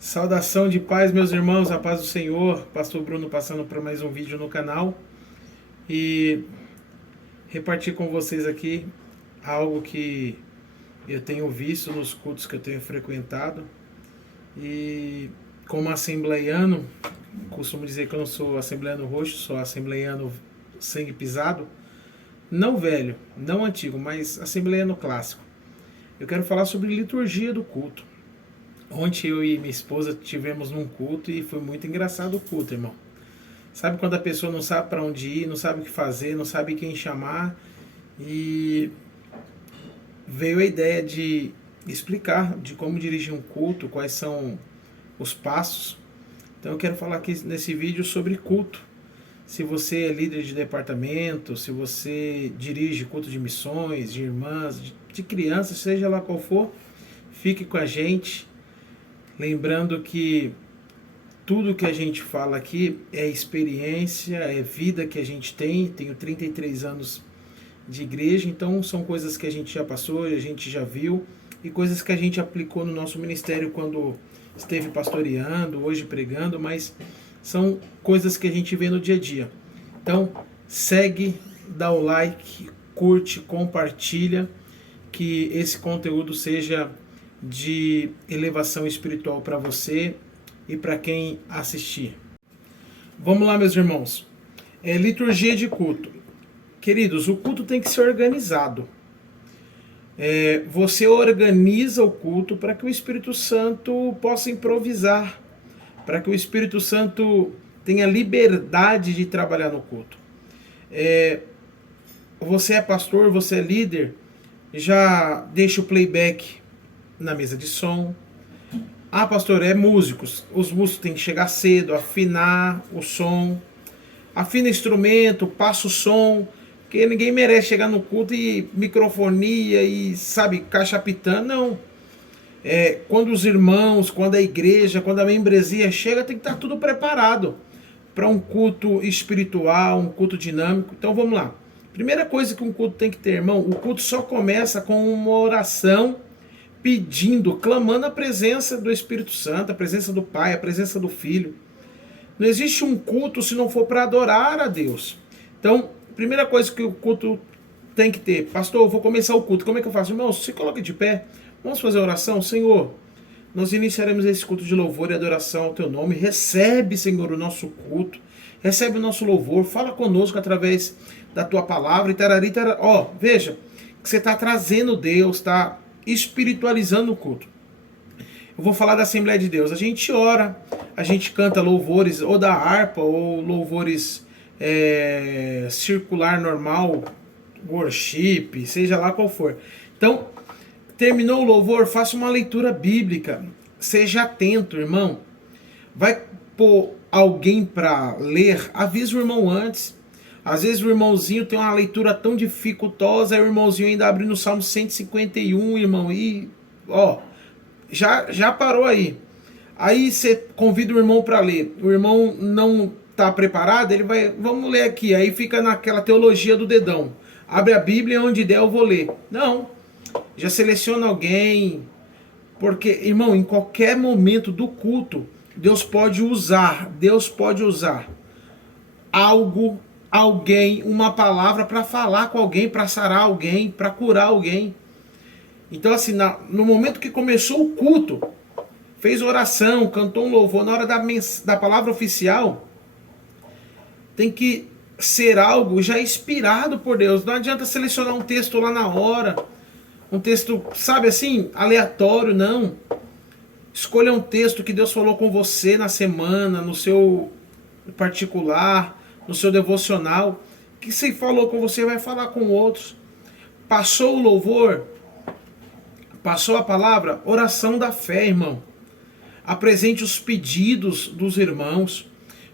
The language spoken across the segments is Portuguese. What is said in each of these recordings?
Saudação de paz, meus irmãos, a paz do Senhor. Pastor Bruno passando para mais um vídeo no canal e repartir com vocês aqui algo que eu tenho visto nos cultos que eu tenho frequentado. E como assembleiano, costumo dizer que eu não sou assembleiano roxo, sou assembleiano sangue pisado, não velho, não antigo, mas assembleiano clássico. Eu quero falar sobre liturgia do culto. Ontem eu e minha esposa tivemos num culto e foi muito engraçado o culto, irmão. Sabe quando a pessoa não sabe para onde ir, não sabe o que fazer, não sabe quem chamar, e veio a ideia de explicar de como dirigir um culto, quais são os passos. Então eu quero falar aqui nesse vídeo sobre culto. Se você é líder de departamento, se você dirige culto de missões, de irmãs, de crianças, seja lá qual for, fique com a gente. Lembrando que tudo que a gente fala aqui é experiência, é vida que a gente tem. Tenho 33 anos de igreja, então são coisas que a gente já passou, a gente já viu, e coisas que a gente aplicou no nosso ministério quando esteve pastoreando, hoje pregando, mas são coisas que a gente vê no dia a dia. Então, segue, dá o like, curte, compartilha, que esse conteúdo seja de elevação espiritual para você e para quem assistir. Vamos lá, meus irmãos. Liturgia de culto. Queridos, o culto tem que ser organizado. Você organiza o culto para que o Espírito Santo possa improvisar, para que o Espírito Santo tenha liberdade de trabalhar no culto. Você é pastor, você é líder, já deixa o playback na mesa de som. Ah, pastor, músicos. Os músicos têm que chegar cedo, afinar o som. Afina instrumento, passa o som. Porque ninguém merece chegar no culto e microfonia e, sabe, caixa pitando. Não. Quando os irmãos, quando a igreja, quando a membresia chega, tem que estar tudo preparado para um culto espiritual, um culto dinâmico. Então vamos lá. Primeira coisa que um culto tem que ter, irmão, o culto só começa com uma oração pedindo, clamando a presença do Espírito Santo, a presença do Pai, a presença do Filho. Não existe um culto se não for para adorar a Deus. Então, primeira coisa que o culto tem que ter, pastor, eu vou começar o culto, como é que eu faço? Irmão, se coloque de pé, vamos fazer a oração. Senhor, nós iniciaremos esse culto de louvor e adoração ao teu nome. Recebe, Senhor, o nosso culto, recebe o nosso louvor, fala conosco através da tua palavra e tarari, tarari. Veja que você está trazendo Deus, está espiritualizando o culto. Eu vou falar da Assembleia de Deus. A gente ora, a gente canta louvores ou da harpa ou louvores circular normal, worship, seja lá qual for. Então, terminou o louvor, faça uma leitura bíblica. Seja atento, irmão. Vai pôr alguém para ler, avisa o irmão antes. Às vezes o irmãozinho tem uma leitura tão dificultosa, aí o irmãozinho ainda abre no Salmo 151, irmão, e já parou aí. Aí você convida o irmão para ler, o irmão não está preparado, ele vai, vamos ler aqui, aí fica naquela teologia do dedão. Abre a Bíblia, onde der eu vou ler. Não, já seleciona alguém, porque, irmão, em qualquer momento do culto, Deus pode usar algo, alguém, uma palavra para falar com alguém, para sarar alguém, para curar alguém. Então, assim, no momento que começou o culto, fez oração, cantou um louvor, na hora da palavra oficial, tem que ser algo já inspirado por Deus. Não adianta selecionar um texto lá na hora, um texto, sabe assim, aleatório, não. Escolha um texto que Deus falou com você na semana, no seu particular, no seu devocional, que se falou com você, vai falar com outros. Passou o louvor, passou a palavra, oração da fé, irmão. Apresente os pedidos dos irmãos,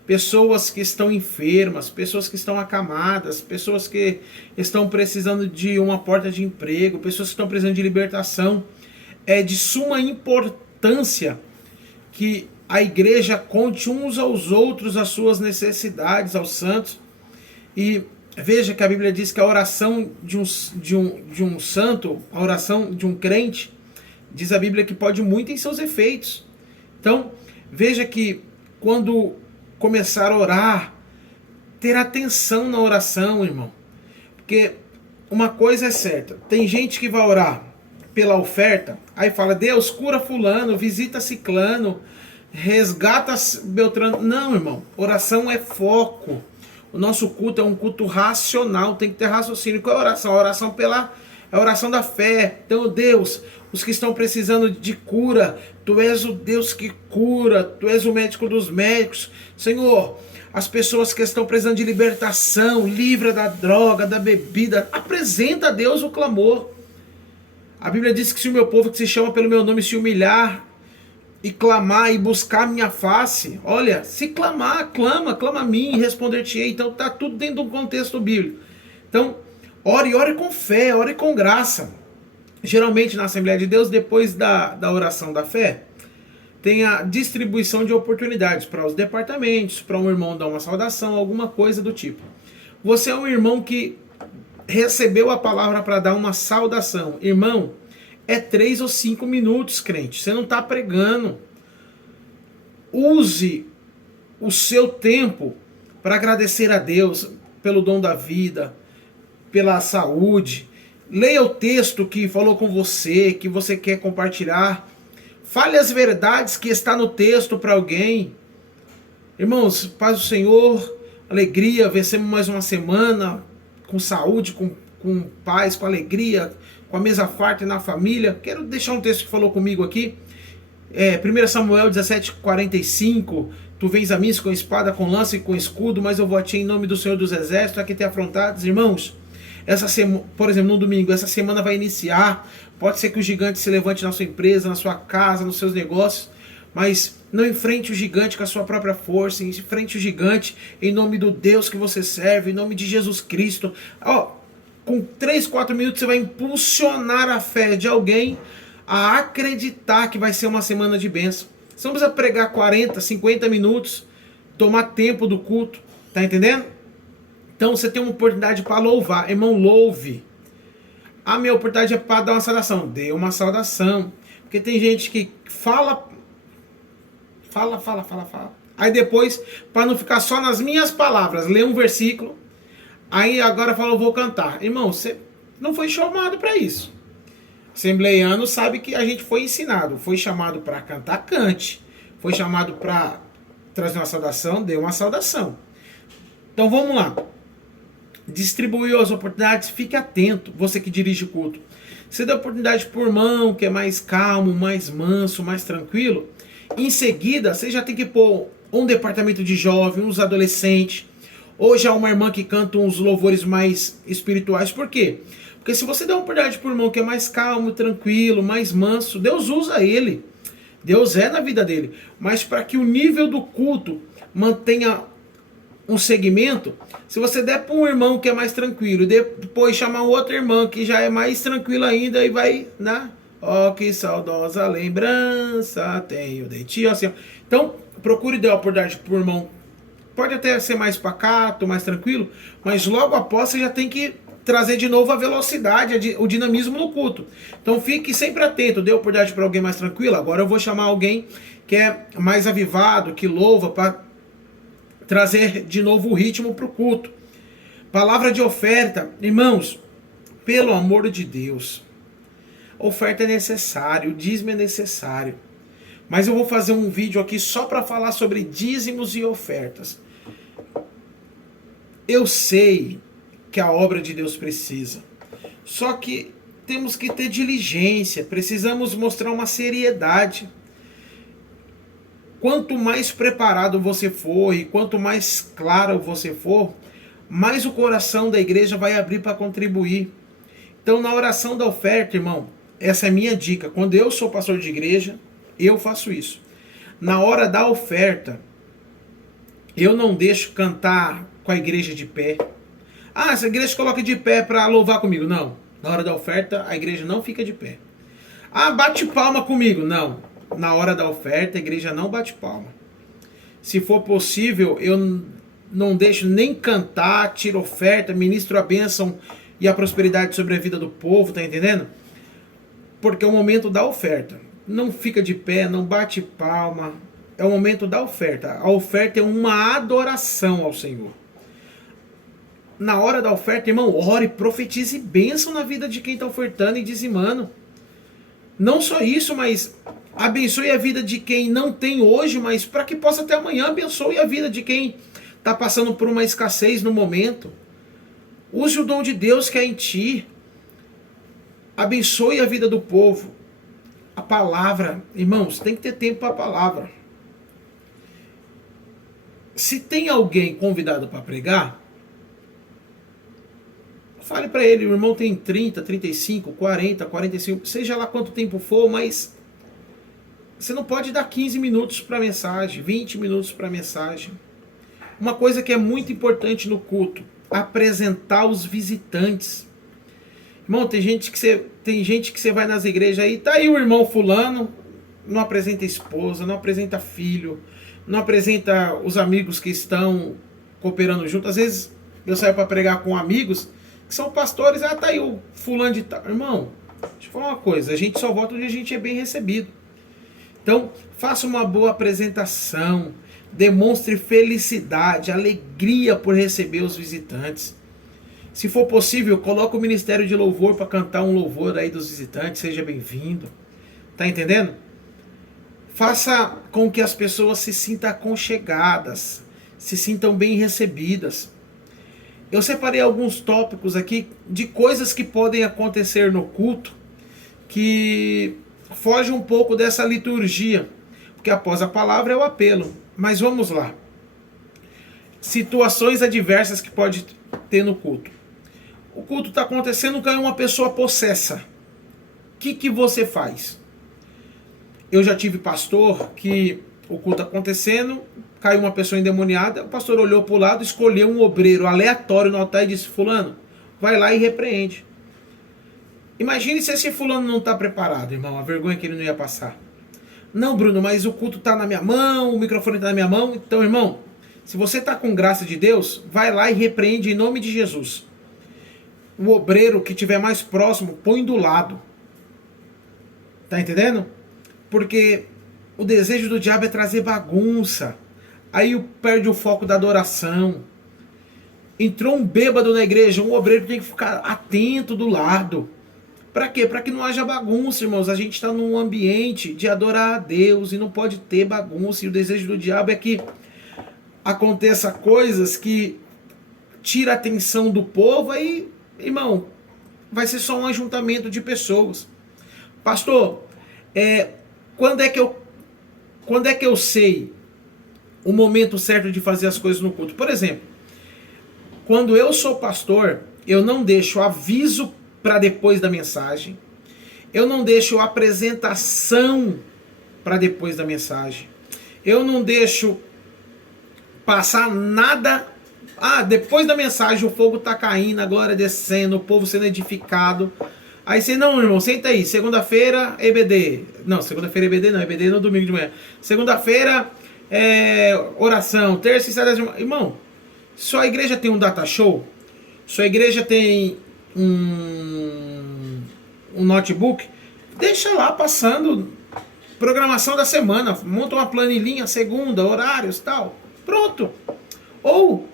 pessoas que estão enfermas, pessoas que estão acamadas, pessoas que estão precisando de uma porta de emprego, pessoas que estão precisando de libertação. É de suma importância que a igreja conte uns aos outros as suas necessidades, aos santos. E veja que a Bíblia diz que a oração de um santo, a oração de um crente, diz a Bíblia que pode muito em seus efeitos. Então, veja que quando começar a orar, ter atenção na oração, irmão. Porque uma coisa é certa, tem gente que vai orar pela oferta, aí fala, Deus, cura fulano, visita ciclano, resgata Beltrano. Não, irmão, oração é foco. O nosso culto é um culto racional, tem que ter raciocínio. Qual é a oração? A oração é a oração da fé. Então, Deus, os que estão precisando de cura, Tu és o Deus que cura, Tu és o médico dos médicos. Senhor, as pessoas que estão precisando de libertação, livra da droga, da bebida, apresenta a Deus o clamor. A Bíblia diz que se o meu povo que se chama pelo meu nome se humilhar e clamar e buscar a minha face, olha, se clamar, clama a mim e responder-te-ei. Então está tudo dentro de um contexto bíblico. Então, ore com fé, ore com graça. Geralmente na Assembleia de Deus, depois da oração da fé, tem a distribuição de oportunidades para os departamentos, para um irmão dar uma saudação, alguma coisa do tipo. Você é um irmão que recebeu a palavra para dar uma saudação. Irmão, é 3 ou 5 minutos, crente. Você não está pregando. Use o seu tempo para agradecer a Deus pelo dom da vida, pela saúde. Leia o texto que falou com você, que você quer compartilhar. Fale as verdades que está no texto para alguém. Irmãos, paz do Senhor, alegria, vencemos mais uma semana com saúde, com paz, com alegria, com a mesa farta e na família. Quero deixar um texto que falou comigo aqui. 1 Samuel 17:45. Tu vens a mim com espada, com lança e com escudo, mas eu vou a ti em nome do Senhor dos Exércitos, a que te afrontados. Irmãos, essa semana, por exemplo, no domingo, essa semana vai iniciar. Pode ser que o gigante se levante na sua empresa, na sua casa, nos seus negócios, mas não enfrente o gigante com a sua própria força, enfrente o gigante em nome do Deus que você serve, em nome de Jesus Cristo. Com 3, 4 minutos você vai impulsionar a fé de alguém a acreditar que vai ser uma semana de bênção. Você não precisa pregar 40, 50 minutos, tomar tempo do culto, tá entendendo? Então você tem uma oportunidade para louvar. Irmão, louve. A minha oportunidade é para dar uma saudação. Dê uma saudação. Porque tem gente que fala. Aí depois, para não ficar só nas minhas palavras, lê um versículo. Aí agora fala, eu vou cantar. Irmão, você não foi chamado para isso. Assembleiano sabe que a gente foi ensinado. Foi chamado para cantar, cante. Foi chamado para trazer uma saudação, dê uma saudação. Então vamos lá. Distribuiu as oportunidades, fique atento, você que dirige o culto. Você dá oportunidade por irmão, que é mais calmo, mais manso, mais tranquilo. Em seguida, você já tem que pôr um departamento de jovens, uns adolescentes, ou já uma irmã que canta uns louvores mais espirituais. Por quê? Porque se você der uma oportunidade por irmão que é mais calmo, tranquilo, mais manso, Deus usa ele. Deus é na vida dele. Mas para que o nível do culto mantenha um segmento, se você der para um irmão que é mais tranquilo, e depois chamar outra irmã que já é mais tranquila ainda e vai, né? Que saudosa lembrança tenho de ti, assim. Então, procure dar a oportunidade para o irmão. Pode até ser mais pacato, mais tranquilo, mas logo após você já tem que trazer de novo a velocidade, o dinamismo no culto. Então fique sempre atento, dê a oportunidade para alguém mais tranquilo. Agora eu vou chamar alguém que é mais avivado, que louva, para trazer de novo o ritmo para o culto. Palavra de oferta. Irmãos, pelo amor de Deus, oferta é necessário, o dízimo é necessário. Mas eu vou fazer um vídeo aqui só para falar sobre dízimos e ofertas. Eu sei que a obra de Deus precisa. Só que temos que ter diligência, precisamos mostrar uma seriedade. Quanto mais preparado você for e quanto mais claro você for, mais o coração da igreja vai abrir para contribuir. Então, na oração da oferta, irmão, essa é a minha dica. Quando eu sou pastor de igreja, eu faço isso. Na hora da oferta, eu não deixo cantar com a igreja de pé. Essa igreja se coloca de pé para louvar comigo. Não. Na hora da oferta, a igreja não fica de pé. Bate palma comigo. Não. Na hora da oferta, a igreja não bate palma. Se for possível, eu não deixo nem cantar, tiro oferta, ministro a bênção e a prosperidade sobre a vida do povo, tá entendendo? Porque é o momento da oferta. não fica de pé, não bate palma. É o momento da oferta. A oferta é uma adoração ao Senhor. Na hora da oferta, irmão, ore, profetize bênção na vida de quem está ofertando e dizimando. Não só isso, mas abençoe a vida de quem não tem hoje, mas para que possa ter amanhã. Abençoe a vida de quem está passando por uma escassez no momento. Use o dom de Deus que é em ti. Abençoe a vida do povo. A palavra, irmãos, tem que ter tempo para a palavra. Se tem alguém convidado para pregar, fale para ele, o irmão tem 30, 35, 40, 45, seja lá quanto tempo for, mas você não pode dar 15 minutos para mensagem, 20 minutos para mensagem. Uma coisa que é muito importante no culto, apresentar os visitantes. Irmão, tem gente que você vai nas igrejas aí, tá aí o irmão fulano, não apresenta esposa, não apresenta filho, não apresenta os amigos que estão cooperando junto. Às vezes eu saio para pregar com amigos que são pastores, tá aí o fulano de tal. Irmão, deixa eu falar uma coisa, a gente só volta onde a gente é bem recebido. Então, faça uma boa apresentação, demonstre felicidade, alegria por receber os visitantes. Se for possível, coloque o ministério de louvor para cantar um louvor aí dos visitantes, seja bem-vindo. Tá entendendo? Faça com que as pessoas se sintam aconchegadas, se sintam bem recebidas. Eu separei alguns tópicos aqui de coisas que podem acontecer no culto que foge um pouco dessa liturgia, porque após a palavra é o apelo. Mas vamos lá. Situações adversas que pode ter no culto. O culto está acontecendo, caiu uma pessoa possessa. O que você faz? Eu já tive pastor que o culto acontecendo, caiu uma pessoa endemoniada, o pastor olhou para o lado, escolheu um obreiro aleatório no altar e disse, fulano, vai lá e repreende. Imagine se esse fulano não está preparado, irmão, a vergonha que ele não ia passar. Não, Bruno, mas o culto está na minha mão, o microfone está na minha mão. Então, irmão, se você está com graça de Deus, vai lá e repreende em nome de Jesus. O obreiro que estiver mais próximo, põe do lado. Tá entendendo? Porque o desejo do diabo é trazer bagunça. Aí perde o foco da adoração. Entrou um bêbado na igreja, um obreiro tem que ficar atento do lado. Para quê? Para que não haja bagunça, irmãos. A gente está num ambiente de adorar a Deus e não pode ter bagunça. E o desejo do diabo é que aconteça coisas que tira a atenção do povo. Aí, irmão, vai ser só um ajuntamento de pessoas. Pastor, quando é que eu sei o momento certo de fazer as coisas no culto? Por exemplo, quando eu sou pastor, eu não deixo aviso para depois da mensagem. Eu não deixo apresentação para depois da mensagem. Eu não deixo passar nada. Depois da mensagem o fogo está caindo, a glória descendo, o povo sendo edificado. Aí você, não, irmão, senta aí. Segunda-feira, EBD. Não, segunda-feira EBD não. EBD no domingo de manhã. Segunda-feira, oração. Terça e sábado. Irmão, sua igreja tem um data show? Sua igreja tem um notebook? Deixa lá passando programação da semana. Monta uma planilhinha, segunda, horários e tal. Pronto. Ou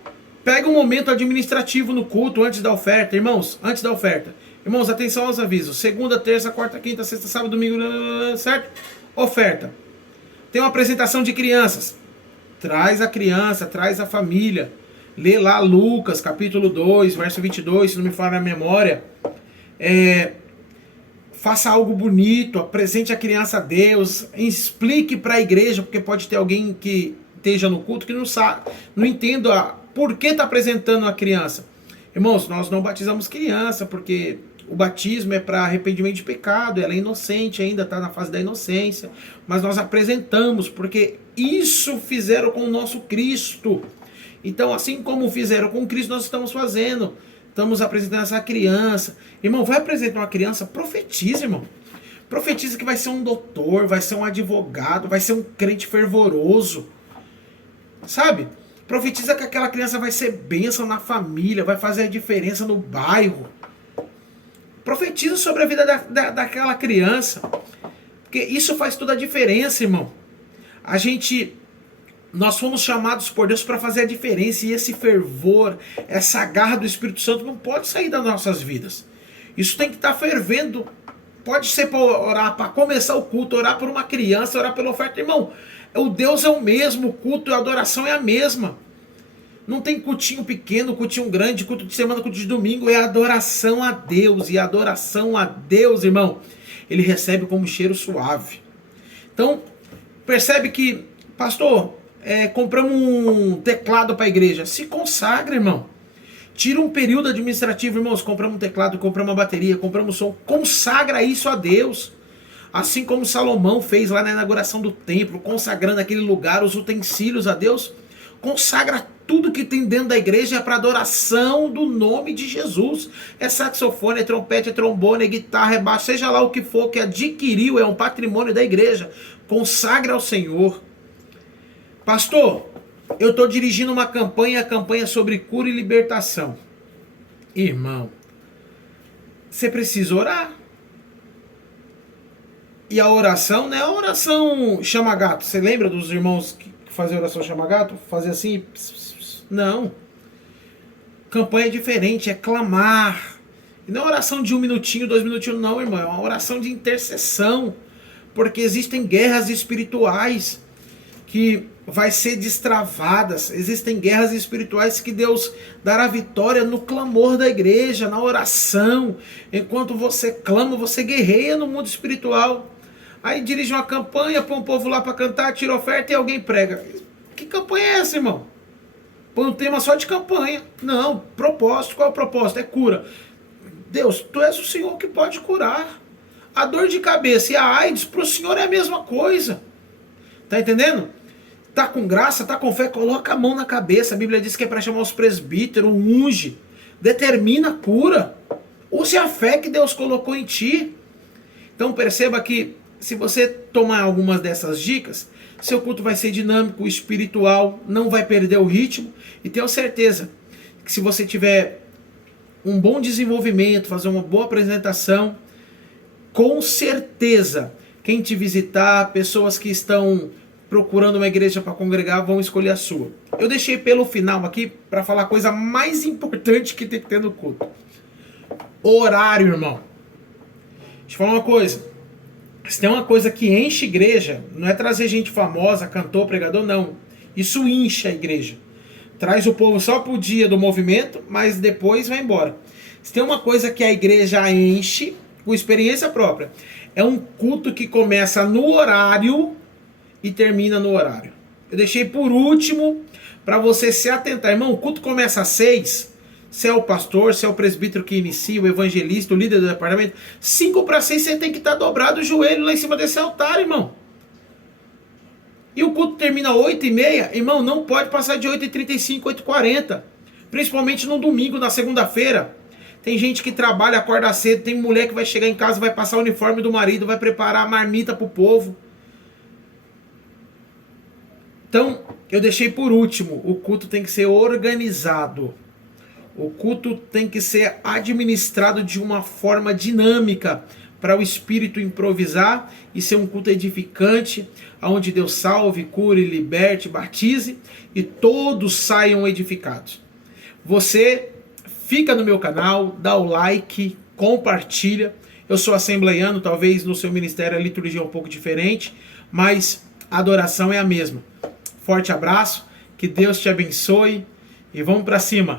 pega um momento administrativo no culto antes da oferta. Irmãos, antes da oferta. Irmãos, atenção aos avisos. Segunda, terça, quarta, quinta, sexta, sábado, domingo, certo? Oferta. Tem uma apresentação de crianças. Traz a criança, traz a família. Lê lá Lucas, capítulo 2, verso 22, se não me falha a memória. Faça algo bonito, apresente a criança a Deus, explique para a igreja, porque pode ter alguém que esteja no culto que não sabe, não entenda por que está apresentando a criança. Irmãos, nós não batizamos criança, porque o batismo é para arrependimento de pecado, ela é inocente ainda, está na fase da inocência, mas nós apresentamos, porque isso fizeram com o nosso Cristo. Então, assim como fizeram com Cristo, nós estamos fazendo. Estamos apresentando essa criança. Irmão, vai apresentar uma criança, profetiza, irmão. Profetiza que vai ser um doutor, vai ser um advogado, vai ser um crente fervoroso. Sabe? Profetiza que aquela criança vai ser bênção na família, vai fazer a diferença no bairro. Profetiza sobre a vida daquela criança. Porque isso faz toda a diferença, irmão. Nós fomos chamados por Deus para fazer a diferença, e esse fervor, essa garra do Espírito Santo não pode sair das nossas vidas. Isso tem que estar fervendo. Pode ser para orar, para começar o culto, orar por uma criança, orar pela oferta. Irmão, o Deus é o mesmo, o culto e a adoração é a mesma. Não tem cultinho pequeno, cultinho grande, culto de semana, culto de domingo. É adoração a Deus. E a adoração a Deus, irmão, ele recebe como cheiro suave. Então, percebe que, pastor, compramos um teclado para a igreja. Se consagra, irmão. Tira um período administrativo, irmãos. Compramos um teclado, compramos uma bateria, compramos som. Consagra isso a Deus. Assim como Salomão fez lá na inauguração do templo, consagrando aquele lugar, os utensílios a Deus. Consagra tudo que tem dentro da igreja para adoração do nome de Jesus. É saxofone, é trompete, é trombone, é guitarra, é baixo, seja lá o que for que adquiriu, é um patrimônio da igreja. Consagra ao Senhor. Pastor, eu estou dirigindo uma campanha, a campanha sobre cura e libertação. Irmão, você precisa orar. E a oração não é a oração chama-gato. Você lembra dos irmãos que faziam oração chama-gato? Fazer assim? Não. Campanha é diferente, é clamar. E não é oração de 1 minutinho, 2 minutinhos, não, irmão. É uma oração de intercessão. Porque existem guerras espirituais que vai ser destravadas. Existem guerras espirituais que Deus dará vitória no clamor da igreja, na oração. Enquanto você clama, você guerreia no mundo espiritual. Aí dirige uma campanha, põe um povo lá para cantar, tira oferta e alguém prega. Que campanha é essa, irmão? Põe um tema só de campanha. Não, propósito. Qual é o propósito? É cura. Deus, tu és o Senhor que pode curar. A dor de cabeça e a AIDS para o Senhor é a mesma coisa. Tá entendendo? Tá com graça, tá com fé, coloca a mão na cabeça. A Bíblia diz que é para chamar os presbíteros, unge, determina a cura. Use a fé que Deus colocou em ti. Então perceba que se você tomar algumas dessas dicas, seu culto vai ser dinâmico, espiritual, não vai perder o ritmo. E tenho certeza que se você tiver um bom desenvolvimento, fazer uma boa apresentação, com certeza, quem te visitar, pessoas que estão procurando uma igreja para congregar, vão escolher a sua. Eu deixei pelo final aqui para falar a coisa mais importante que tem que ter no culto. Horário, irmão. Deixa eu falar uma coisa. Se tem uma coisa que enche igreja, não é trazer gente famosa, cantor, pregador, não. Isso incha a igreja. Traz o povo só pro dia do movimento, mas depois vai embora. Se tem uma coisa que a igreja enche, com experiência própria, é um culto que começa no horário e termina no horário. Eu deixei por último para você se atentar. Irmão, o culto começa às 6. Se é o pastor, se é o presbítero que inicia, o evangelista, o líder do departamento, 5 para 6 você tem que estar dobrado o joelho lá em cima desse altar, irmão. E o culto termina às 8h30, irmão, não pode passar de 8h35, 8h40. Principalmente no domingo, na segunda-feira. Tem gente que trabalha, acorda cedo, tem mulher que vai chegar em casa, vai passar o uniforme do marido, vai preparar a marmita pro povo. Então, eu deixei por último, o culto tem que ser organizado. O culto tem que ser administrado de uma forma dinâmica para o Espírito improvisar e ser um culto edificante, onde Deus salve, cure, liberte, batize e todos saiam edificados. Você fica no meu canal, dá o like, compartilha. Eu sou assembleiano, talvez no seu ministério a liturgia é um pouco diferente, mas a adoração é a mesma. Forte abraço, que Deus te abençoe e vamos para cima.